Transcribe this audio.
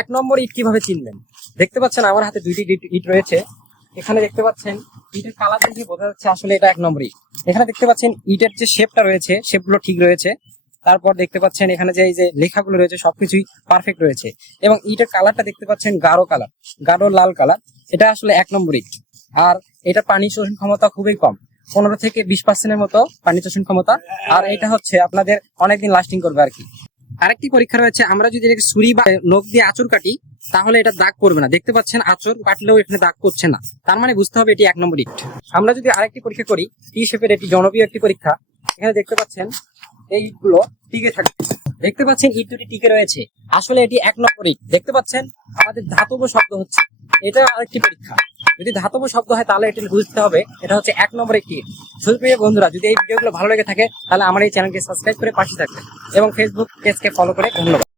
এক নম্বর ইট কিভাবে চিনবেন? দেখতে পাচ্ছেন আমার হাতে দুইটি ইট রয়েছে। এখানে দেখতে পাচ্ছেন ইটের কালার দেখে বোঝা যাচ্ছে আসলে এটা এক নম্বর ইট। এখানে দেখতে পাচ্ছেন ইটের যে শেপটা রয়েছে, শেপগুলো ঠিক রয়েছে। তারপর দেখতে পাচ্ছেন এখানে যে এই যে লেখাগুলো রয়েছে সবকিছুই পারফেক্ট রয়েছে। এবং ইটের কালারটা দেখতে পাচ্ছেন গাঢ় লাল কালার। এটা আসলে এক নম্বর ইট। আর এটা পানি শোষণ ক্ষমতা খুবই কম, 15 থেকে 20% মতো পানি শোষণ ক্ষমতা। আর এটা হচ্ছে আপনাদের অনেকদিন লাস্টিং করবে আর কি। আরেকটি পরীক্ষা রয়েছে, আমরা যদি এটাকে ছুরি বা নখ দিয়ে আঁচড় কাটি তাহলে এটা দাগ পড়বে না। দেখতে পাচ্ছেন আঁচড় কাটলেও এখানে দাগ পড়ছে না, তার মানে বুঝতে হবে এটি এক নম্বর ইট। আমরা যদি আরেকটি পরীক্ষা করি, টি শেপের এটি জনপ্রিয় একটি পরীক্ষা। এখানে দেখতে পাচ্ছেন এই ইটগুলো টিকে থাকে। দেখতে পাচ্ছেন ইট দুটি টিকে রয়েছে, আসলে এটি এক নম্বর ইট। দেখতে পাচ্ছেন আমাদের ধাতব শব্দ হচ্ছে, এটা আরেকটি পরীক্ষা। যদি ধাতব শব্দ হয় তাহলে এটি বুঝতে হবে এটা হচ্ছে এক নম্বর একটি ইট। সুপ্রিয় বন্ধুরা, যদি এই ভিডিওগুলো ভালো লেগে থাকে তাহলে আমার এই চ্যানেলকে সাবস্ক্রাইব করে পাশে থাকবেন এবং ফেসবুক পেজকে ফলো করে ধন্যবাদ।